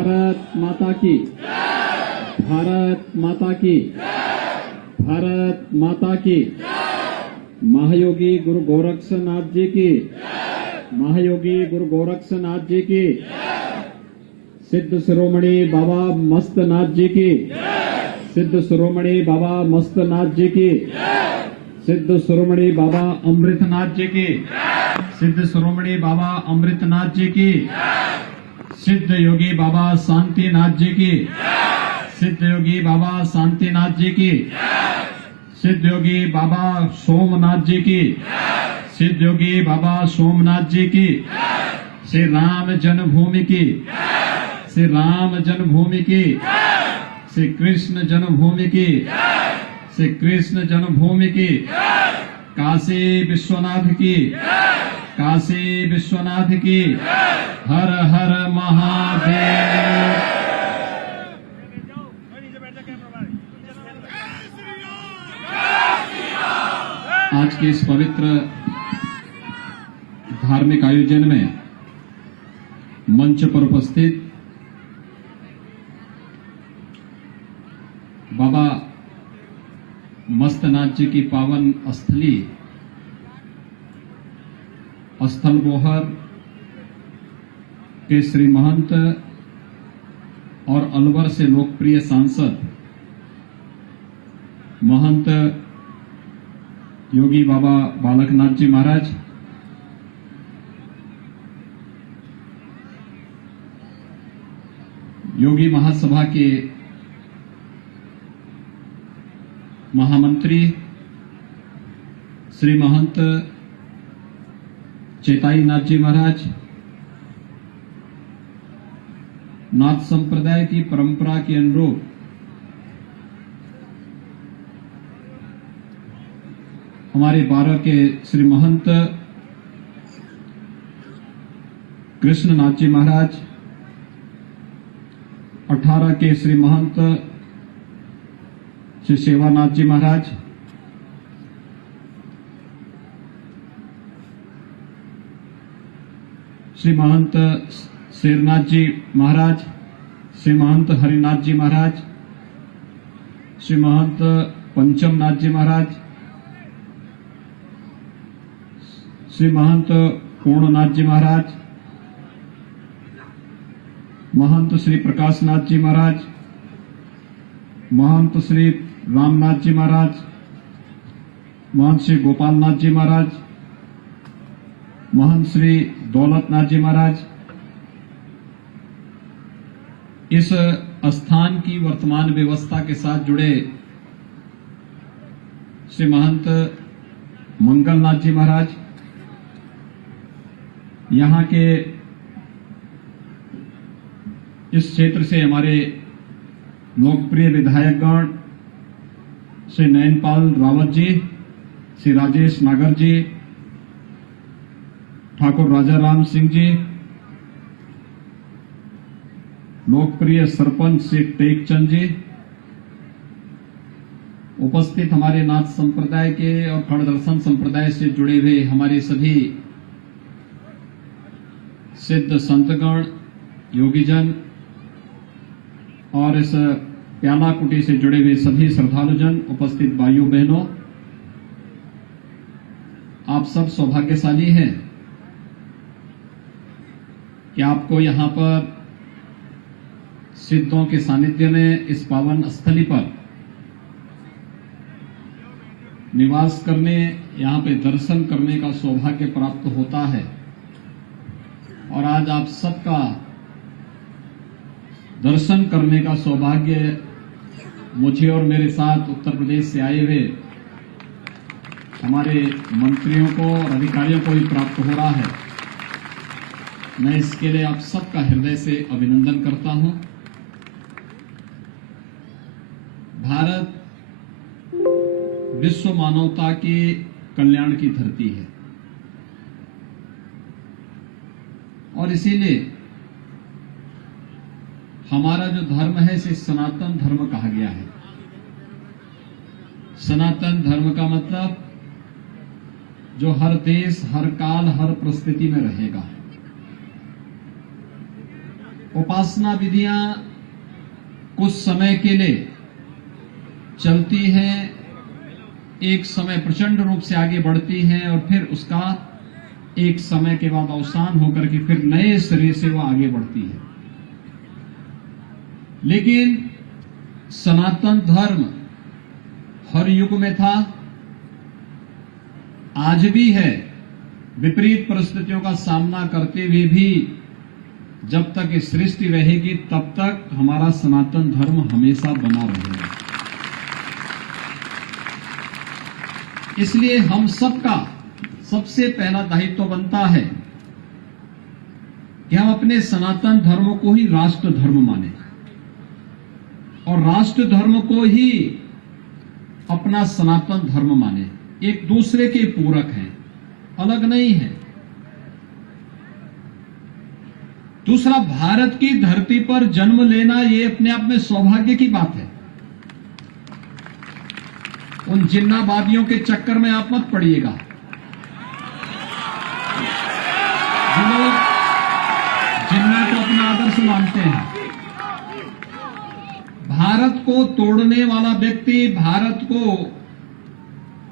भारत माता की, भारत माता की, भारत माता की। महायोगी गुरु गोरक्षनाथ जी की, महायोगी गुरु गोरक्षनाथ जी की। सिद्ध शिरोमणि बाबा मस्तनाथ जी की, सिद्ध शिरोमणि बाबा मस्तनाथ जी की। सिद्ध शिरोमणि बाबा अमृतनाथ जी की, सिद्ध शिरोमणि बाबा अमृतनाथ जी की। सिद्ध योगी बाबा शांतिनाथ जी की, सिद्ध योगी बाबा शांतिनाथ जी की। सिद्ध योगी बाबा सोमनाथ जी की, सिद्ध योगी बाबा सोमनाथ जी की। श्री राम जन्मभूमि की, श्री राम जन्मभूमि की, श्री कृष्ण जन्मभूमि की, श्री कृष्ण जन्मभूमि की। काशी विश्वनाथ की, काशी विश्वनाथ की। हर हर महादेव। आज के इस पवित्र धार्मिक आयोजन में मंच पर उपस्थित बाबा मस्तनाथ जी की पावन स्थली स्थल बोहर के श्री महंत और अलवर से लोकप्रिय सांसद महंत योगी बाबा बालकनाथ जी महाराज, योगी महासभा के महामंत्री श्री महंत चेताई नाथ जी महाराज, नाथ संप्रदाय की परंपरा के अनुरूप हमारे 12 के श्री महंत कृष्णनाथ जी महाराज, 18 के श्री महंत श्री सेवानाथ जी महाराज, श्री महंत शेरनाथ जी महाराज, श्री महंत हरिनाथ जी महाराज, श्री महंत पंचमनाथ जी महाराज, श्री महंत पूर्णनाथ जी महाराज, महंत श्री प्रकाशनाथ जी महाराज, महंत श्री रामनाथ जी महाराज, महंत श्री गोपालनाथ जी महाराज, महंत श्री दौलतनाथ जी महाराज। इस स्थान की वर्तमान व्यवस्था के साथ जुड़े श्री महंत मंगलनाथ जी महाराज, यहाँ के इस क्षेत्र से हमारे लोकप्रिय विधायकगण श्री नयनपाल रावत जी, श्री राजेश नागर जी, ठाकुर राजाराम सिंह जी, लोकप्रिय सरपंच श्री टेकचंद जी, उपस्थित हमारे नाथ संप्रदाय के और खड़ दर्शन संप्रदाय से जुड़े हुए हमारे सभी सिद्ध संतगण, योगीजन और इस प्याला कुटी से जुड़े हुए सभी श्रद्धालुजन, उपस्थित भाइयों बहनों, आप सब सौभाग्यशाली हैं कि आपको यहां पर सिद्धों के सानिध्य में इस पावन स्थली पर निवास करने, यहां पे दर्शन करने का सौभाग्य प्राप्त होता है। और आज आप सबका दर्शन करने का सौभाग्य मुझे और मेरे साथ उत्तर प्रदेश से आए हुए हमारे मंत्रियों को और अधिकारियों को भी प्राप्त हो रहा है। मैं इसके लिए आप सबका हृदय से अभिनंदन करता हूं। भारत विश्व मानवता के कल्याण की धरती है और इसीलिए हमारा जो धर्म है इसे सनातन धर्म कहा गया है। सनातन धर्म का मतलब जो हर देश, हर काल, हर परिस्थिति में रहेगा। उपासना विधियां कुछ समय के लिए चलती हैं, एक समय प्रचंड रूप से आगे बढ़ती हैं और फिर उसका एक समय के बाद अवसान होकर के फिर नए सिरे से वो आगे बढ़ती है। लेकिन सनातन धर्म हर युग में था, आज भी है। विपरीत परिस्थितियों का सामना करते हुए भी जब तक इस सृष्टि रहेगी तब तक हमारा सनातन धर्म हमेशा बना रहेगा। इसलिए हम सबका सबसे पहला दायित्व बनता है कि हम अपने सनातन धर्म को ही राष्ट्र धर्म माने और राष्ट्र धर्म को ही अपना सनातन धर्म माने। एक दूसरे के पूरक हैं, अलग नहीं है। दूसरा, भारत की धरती पर जन्म लेना ये अपने आप में सौभाग्य की बात है। उन जिन्नावादियों के चक्कर में आप मत पड़िएगा जो लोग जिन्ना को अपना आदर्श मानते हैं। भारत को तोड़ने वाला व्यक्ति, भारत को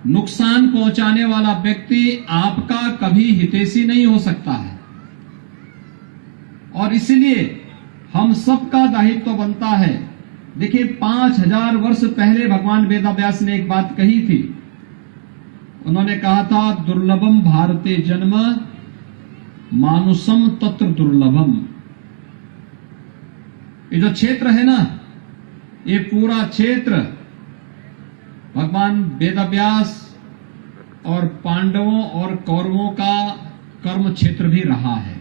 नुकसान पहुंचाने वाला व्यक्ति आपका कभी हितैषी नहीं हो सकता है। और इसलिए हम सबका दायित्व बनता है। देखिए, 5000 वर्ष पहले भगवान वेदव्यास ने एक बात कही थी। उन्होंने कहा था, दुर्लभम भारते जन्म मानुषम तत्र दुर्लभम। ये जो क्षेत्र है ना, ये पूरा क्षेत्र भगवान वेदव्यास और पांडवों और कौरवों का कर्म क्षेत्र भी रहा है।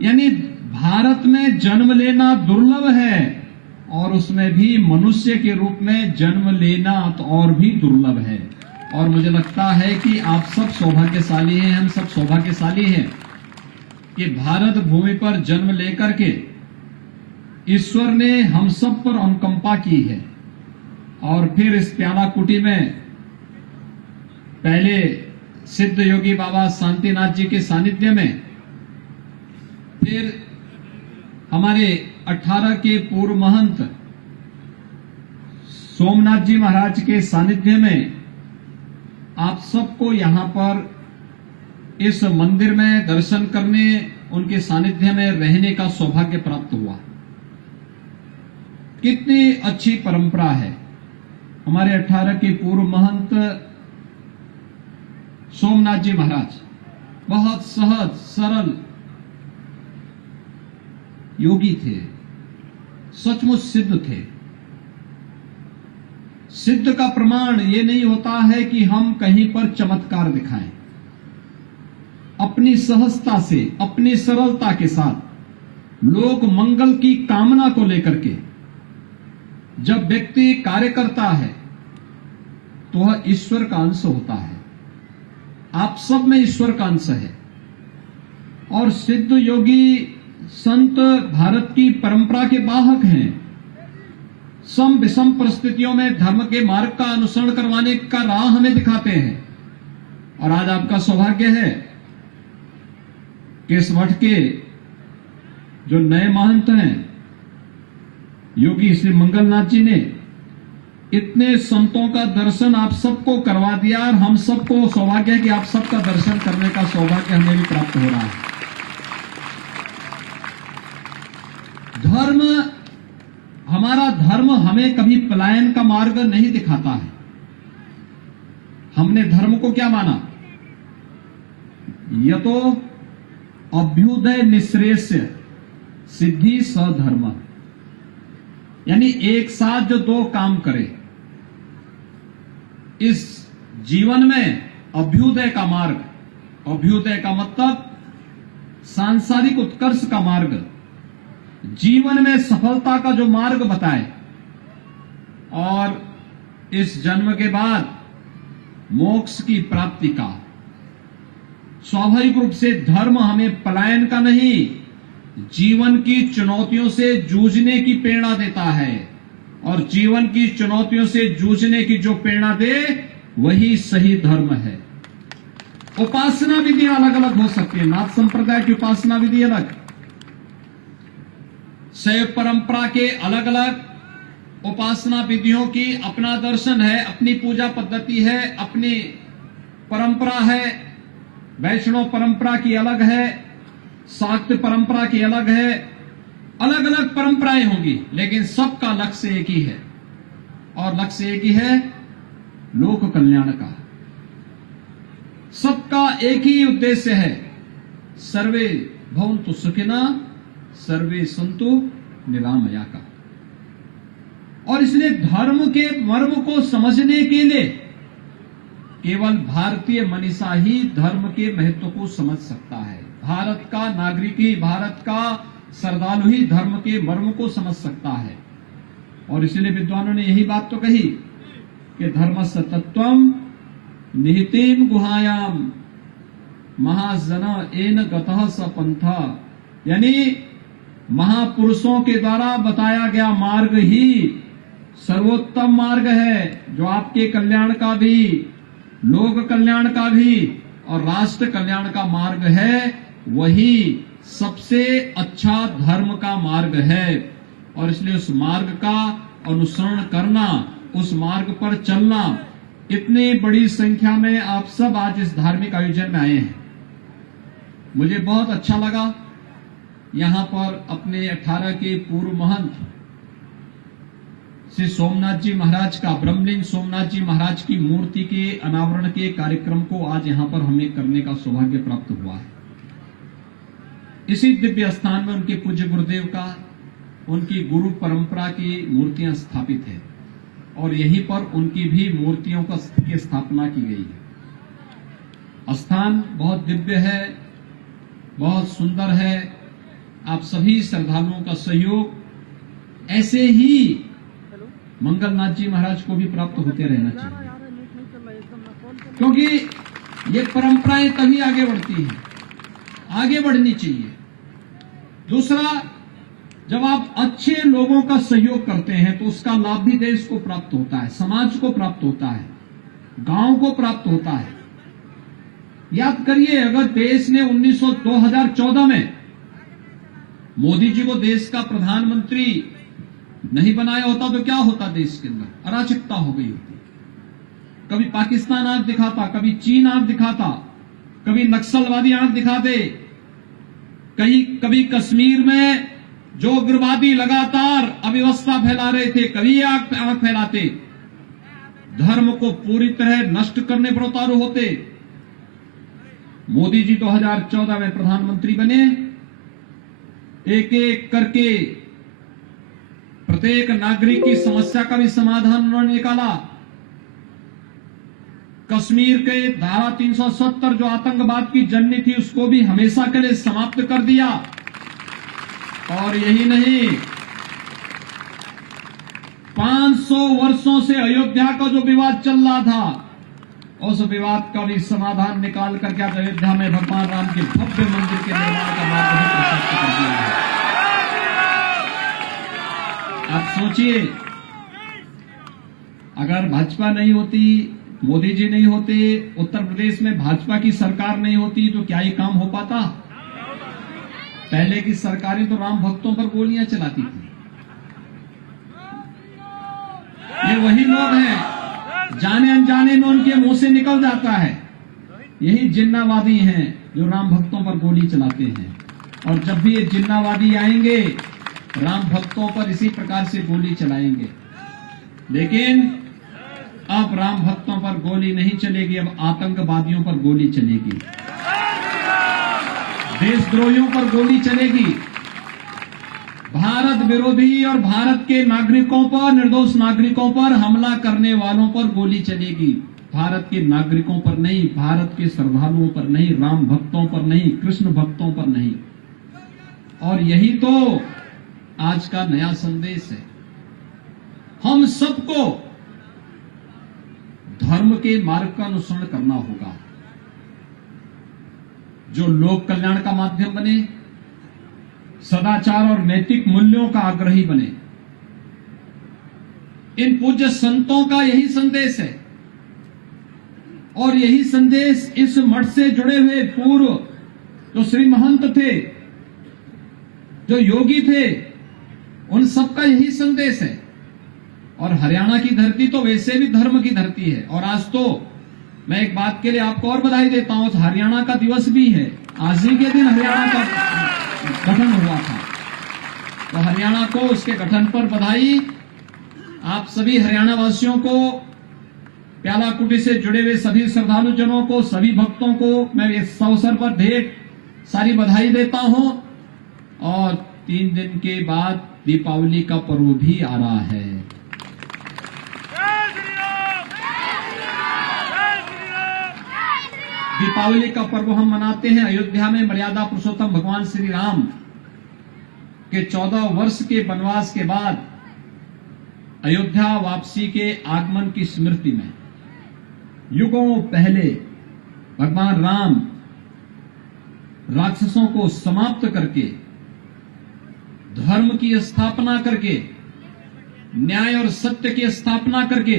यानी भारत में जन्म लेना दुर्लभ है और उसमें भी मनुष्य के रूप में जन्म लेना तो और भी दुर्लभ है। और मुझे लगता है कि आप सब सौभाग्यशाली हैं, हम सब सौभाग्यशाली हैं कि भारत भूमि पर जन्म लेकर के ईश्वर ने हम सब पर अनुकंपा की है। और फिर इस प्याला कुटी में पहले सिद्ध योगी बाबा शांतिनाथ जी के सानिध्य में, फिर हमारे 18 के पूर्व महंत सोमनाथ जी महाराज के सानिध्य में आप सबको यहां पर इस मंदिर में दर्शन करने, उनके सानिध्य में रहने का सौभाग्य प्राप्त हुआ। कितनी अच्छी परंपरा है। हमारे 18 के पूर्व महंत सोमनाथ जी महाराज बहुत सहज सरल योगी थे, सचमुच सिद्ध थे। सिद्ध का प्रमाण ये नहीं होता है कि हम कहीं पर चमत्कार दिखाएं। अपनी सहजता से, अपनी सरलता के साथ लोक मंगल की कामना को लेकर के जब व्यक्ति कार्य करता है तो वह ईश्वर का अंश होता है। आप सब में ईश्वर का अंश है। और सिद्ध योगी संत भारत की परंपरा के वाहक हैं। सम विषम परिस्थितियों में धर्म के मार्ग का अनुसरण करवाने का राह हमें दिखाते हैं। और आज आपका सौभाग्य है कि इस मठ के जो नए महंत हैं, योगी श्री मंगलनाथ जी ने इतने संतों का दर्शन आप सबको करवा दिया। और हम सबको सौभाग्य है कि आप सबका दर्शन करने का सौभाग्य हमें भी प्राप्त हो रहा है। धर्म, हमारा धर्म हमें कभी पलायन का मार्ग नहीं दिखाता है। हमने धर्म को क्या माना? यतो अभ्युदय निःश्रेयस्य सिद्धि सधर्म, यानी एक साथ जो दो काम करे। इस जीवन में अभ्युदय का मार्ग, अभ्युदय का मतलब सांसारिक उत्कर्ष का मार्ग, जीवन में सफलता का जो मार्ग बताए, और इस जन्म के बाद मोक्ष की प्राप्ति का। स्वाभाविक रूप से धर्म हमें पलायन का नहीं, जीवन की चुनौतियों से जूझने की प्रेरणा देता है। और जीवन की चुनौतियों से जूझने की जो प्रेरणा दे वही सही धर्म है। उपासना विधियां अलग अलग हो सकती है। नाथ संप्रदाय की उपासना विधि अलग, शैव परंपरा के अलग अलग उपासना विधियों की अपना दर्शन है, अपनी पूजा पद्धति है, अपनी परंपरा है। वैष्णव परंपरा की अलग है, शाक्त परंपरा की अलग है, अलग अलग परंपराएं होंगी, लेकिन सबका लक्ष्य एक ही है, और लक्ष्य एक ही है, लोक कल्याण का। सबका एक ही उद्देश्य है, सर्वे भवन्तु सुखिनः सर्वे सन्तु निरामया का। और इसलिए धर्म के मर्म को समझने के लिए केवल भारतीय मनीषा ही धर्म के महत्व को समझ सकता है। भारत का नागरिक ही, भारत का श्रद्धालु ही धर्म के मर्म को समझ सकता है। और इसलिए विद्वानों ने यही बात तो कही कि धर्मस्य तत्त्वम् निहितेन गुहायाम महाजन एन गतः स पंथा, यानी महापुरुषों के द्वारा बताया गया मार्ग ही सर्वोत्तम मार्ग है, जो आपके कल्याण का भी, लोक कल्याण का भी और राष्ट्र कल्याण का मार्ग है। वही सबसे अच्छा धर्म का मार्ग है। और इसलिए उस मार्ग का अनुसरण करना, उस मार्ग पर चलना, इतनी बड़ी संख्या में आप सब आज इस धार्मिक आयोजन में आए हैं। मुझे बहुत अच्छा लगा यहां पर अपने 18 के पूर्व महंत श्री सोमनाथ जी महाराज का, ब्रह्मलिंग सोमनाथ जी महाराज की मूर्ति के अनावरण के कार्यक्रम को आज यहां पर हमें करने का सौभाग्य प्राप्त हुआ है। इसी दिव्य स्थान में उनके पूज्य गुरुदेव का, उनकी गुरु परंपरा की मूर्तियां स्थापित है, और यहीं पर उनकी भी मूर्तियों की स्थापना की गई है। स्थान बहुत दिव्य है, बहुत सुंदर है। आप सभी श्रद्धालुओं का सहयोग ऐसे ही मंगलनाथ जी महाराज को भी प्राप्त होते रहना चाहिए, क्योंकि ये परंपराएं तभी आगे बढ़ती हैं, आगे बढ़नी चाहिए। दूसरा, जब आप अच्छे लोगों का सहयोग करते हैं तो उसका लाभ भी देश को प्राप्त होता है, समाज को प्राप्त होता है, गांव को प्राप्त होता है। याद करिए, अगर देश ने 2014 में मोदी जी को देश का प्रधानमंत्री नहीं बनाया होता तो क्या होता? देश के अंदर अराजकता हो गई होती। कभी पाकिस्तान आंख दिखाता, कभी चीन आंख दिखाता, कभी नक्सलवादी आंख दिखाते, कभी कश्मीर में जो उग्रवादी लगातार अव्यवस्था फैला रहे थे, कभी आंख फैलाते, धर्म को पूरी तरह नष्ट करने पर उतारू होते। मोदी जी 2014 में प्रधानमंत्री बने, एक एक करके प्रत्येक नागरिक की समस्या का भी समाधान उन्होंने निकाला। कश्मीर के धारा 370 जो आतंकवाद की जननी थी, उसको भी हमेशा के लिए समाप्त कर दिया। और यही नहीं, 500 वर्षों से अयोध्या का जो विवाद चल रहा था, उस विवाद का भी समाधान निकाल करके आज अयोध्या में भगवान राम के भव्य मंदिर के निर्माण का मार्ग भी प्रशस्त कर दिया है। आप सोचिए, अगर भाजपा नहीं होती, मोदी जी नहीं होते, उत्तर प्रदेश में भाजपा की सरकार नहीं होती, तो क्या ये काम हो पाता? पहले की सरकारें तो राम भक्तों पर गोलियां चलाती थी। ये वही लोग हैं, जाने अनजाने में उनके मुंह से निकल जाता है, यही जिन्नावादी हैं जो राम भक्तों पर गोली चलाते हैं। और जब भी ये जिन्नावादी आएंगे, राम भक्तों पर इसी प्रकार से गोली चलाएंगे। लेकिन अब राम भक्तों पर गोली नहीं चलेगी, अब आतंकवादियों पर गोली चलेगी, देशद्रोहियों पर गोली चलेगी, भारत विरोधी और भारत के नागरिकों पर, निर्दोष नागरिकों पर हमला करने वालों पर गोली चलेगी। भारत के नागरिकों पर नहीं, भारत के श्रद्धालुओं पर नहीं, राम भक्तों पर नहीं, कृष्ण भक्तों पर नहीं। और यही तो आज का नया संदेश है। हम सबको धर्म के मार्ग का अनुसरण करना होगा, जो लोक कल्याण का माध्यम बने, सदाचार और नैतिक मूल्यों का आग्रही बने। इन पूज्य संतों का यही संदेश है, और यही संदेश इस मठ से जुड़े हुए पूर्व जो श्री महंत थे, जो योगी थे, उन सबका यही संदेश है। और हरियाणा की धरती तो वैसे भी धर्म की धरती है। और आज तो मैं एक बात के लिए आपको और बधाई देता हूं, हरियाणा का दिवस भी है। आज ही के दिन हरियाणा का गठन हुआ था, तो हरियाणा को उसके गठन पर बधाई। आप सभी हरियाणा वासियों को, प्याला कुटी से जुड़े हुए सभी श्रद्धालु जनों को, सभी भक्तों को मैं इस अवसर पर ढेर सारी बधाई देता हूं। और 3 दिन के बाद दीपावली का पर्व भी आ रहा है। दीपावली का पर्व हम मनाते हैं अयोध्या में मर्यादा पुरुषोत्तम भगवान श्री राम के 14 वर्ष के वनवास के बाद अयोध्या वापसी के आगमन की स्मृति में। युगों पहले भगवान राम राक्षसों को समाप्त करके, धर्म की स्थापना करके, न्याय और सत्य की स्थापना करके,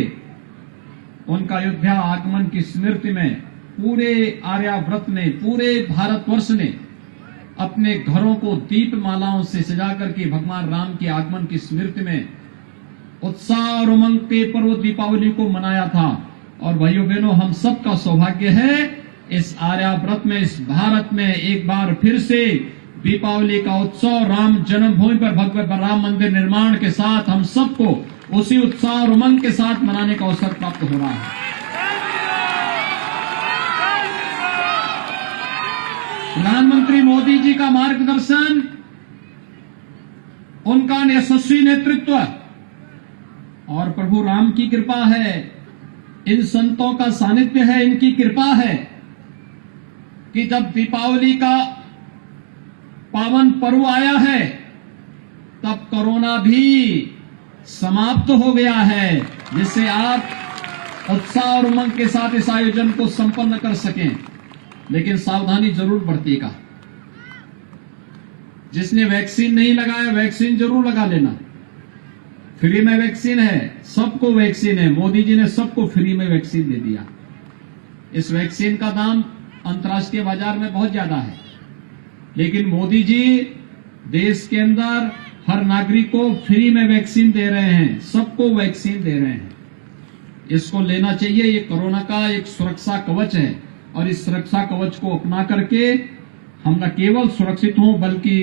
उनका अयोध्या आगमन की स्मृति में पूरे आर्यावर्त ने, पूरे भारतवर्ष ने अपने घरों को दीपमालाओं से सजा करके भगवान राम के आगमन की स्मृति में उत्साह और उमंग के पर्व दीपावली को मनाया था। और भाइयों बहनों, हम सबका सौभाग्य है इस आर्यावर्त में, इस भारत में एक बार फिर से दीपावली का उत्सव राम जन्मभूमि पर भगवत राम मंदिर निर्माण के साथ हम सबको उसी उत्साह और उमंग के साथ मनाने का अवसर प्राप्त हो रहा है। प्रधानमंत्री मोदी जी का मार्गदर्शन, उनका यशस्वी नेतृत्व और प्रभु राम की कृपा है, इन संतों का सानिध्य है, इनकी कृपा है कि जब दीपावली का पावन पर्व आया है तब कोरोना भी समाप्त हो गया है, जिससे आप उत्साह और उमंग के साथ इस आयोजन को संपन्न कर सकें। लेकिन सावधानी जरूर बरतिएगा। जिसने वैक्सीन नहीं लगाया, वैक्सीन जरूर लगा लेना। फ्री में वैक्सीन है, सबको वैक्सीन है। मोदी जी ने सबको फ्री में वैक्सीन दे दिया। इस वैक्सीन का दाम अंतर्राष्ट्रीय बाजार में बहुत ज्यादा है, लेकिन मोदी जी देश के अंदर हर नागरिक को फ्री में वैक्सीन दे रहे हैं, सबको वैक्सीन दे रहे हैं। इसको लेना चाहिए। ये कोरोना का एक सुरक्षा कवच है और इस सुरक्षा कवच को अपना करके हम न केवल सुरक्षित हों बल्कि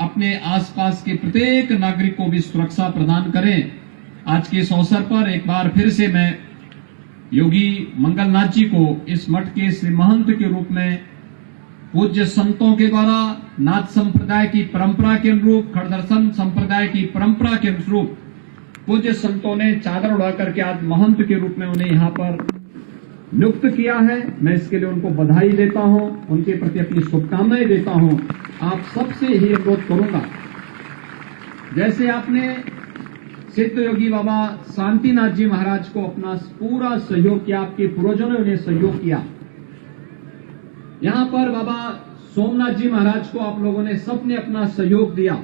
अपने आसपास के प्रत्येक नागरिक को भी सुरक्षा प्रदान करें। आज के इस अवसर पर एक बार फिर से मैं योगी मंगलनाथ जी को इस मठ के श्री महंत के रूप में पूज्य संतों के द्वारा नाथ संप्रदाय की परंपरा के अनुरूप, खड़दर्शन संप्रदाय की परंपरा के अनुरूप पूज्य संतों ने चादर उड़ा करके आज महंत के रूप में उन्हें यहाँ पर नियुक्त किया है। मैं इसके लिए उनको बधाई देता हूं, उनके प्रति अपनी शुभकामनाएं देता हूं। आप सबसे ही अनुरोध करूंगा, जैसे आपने सिद्ध योगी बाबा शांतिनाथ जी महाराज को अपना पूरा सहयोग किया, आपके पूर्वजों ने उन्हें सहयोग किया, यहां पर बाबा सोमनाथ जी महाराज को आप लोगों ने सबने अपना सहयोग दिया,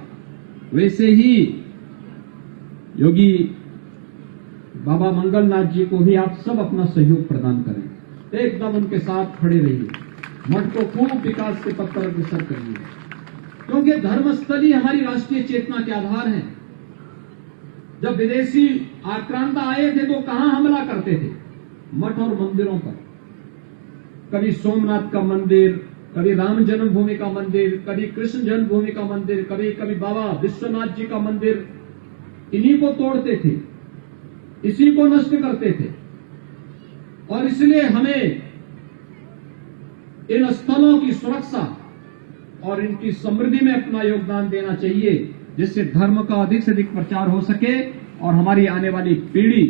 वैसे ही योगी बाबा मंगलनाथ जी को भी आप सब अपना सहयोग प्रदान करें। एकदम उनके साथ खड़े रहिए, मठ को खूब विकास के पथ पर अग्रसर करिए, क्योंकि धर्मस्थल ही हमारी राष्ट्रीय चेतना के आधार है। जब विदेशी आक्रांता आए थे तो कहां हमला करते थे? मठ और मंदिरों पर। कभी सोमनाथ का मंदिर, कभी राम जन्मभूमि का मंदिर, कभी कृष्ण जन्मभूमि का मंदिर, कभी बाबा विश्वनाथ जी का मंदिर, इन्हीं को तोड़ते थे, इसी को नष्ट करते थे। और इसलिए हमें इन स्थलों की सुरक्षा और इनकी समृद्धि में अपना योगदान देना चाहिए, जिससे धर्म का अधिक से अधिक प्रचार हो सके और हमारी आने वाली पीढ़ी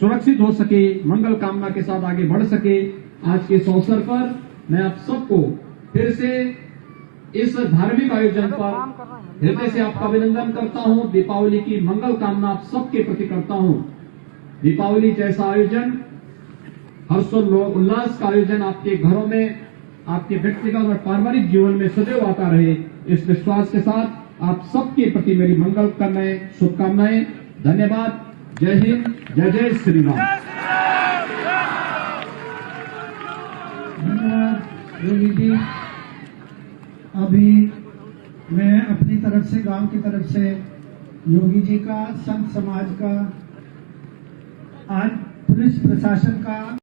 सुरक्षित हो सके, मंगल कामना के साथ आगे बढ़ सके। आज के इस अवसर पर मैं आप सबको फिर से इस धार्मिक आयोजन पर हृदय से आपका अभिनंदन करता हूं। दीपावली की मंगल कामना आप सबके प्रति करता हूं। दीपावली जैसा आयोजन, हर्षोल्लास का आयोजन आपके घरों में, आपके व्यक्तिगत और पारिवारिक जीवन में सदैव आता रहे, इस विश्वास के साथ आप सबके प्रति मेरी मंगल कामनाएं, शुभकामनाएं। धन्यवाद। जय हिंद, जय जय श्री राम। धन्यवाद योगी जी। अभी मैं अपनी तरफ से, गांव की तरफ से योगी जी का, संत समाज का, आज पुलिस प्रशासन का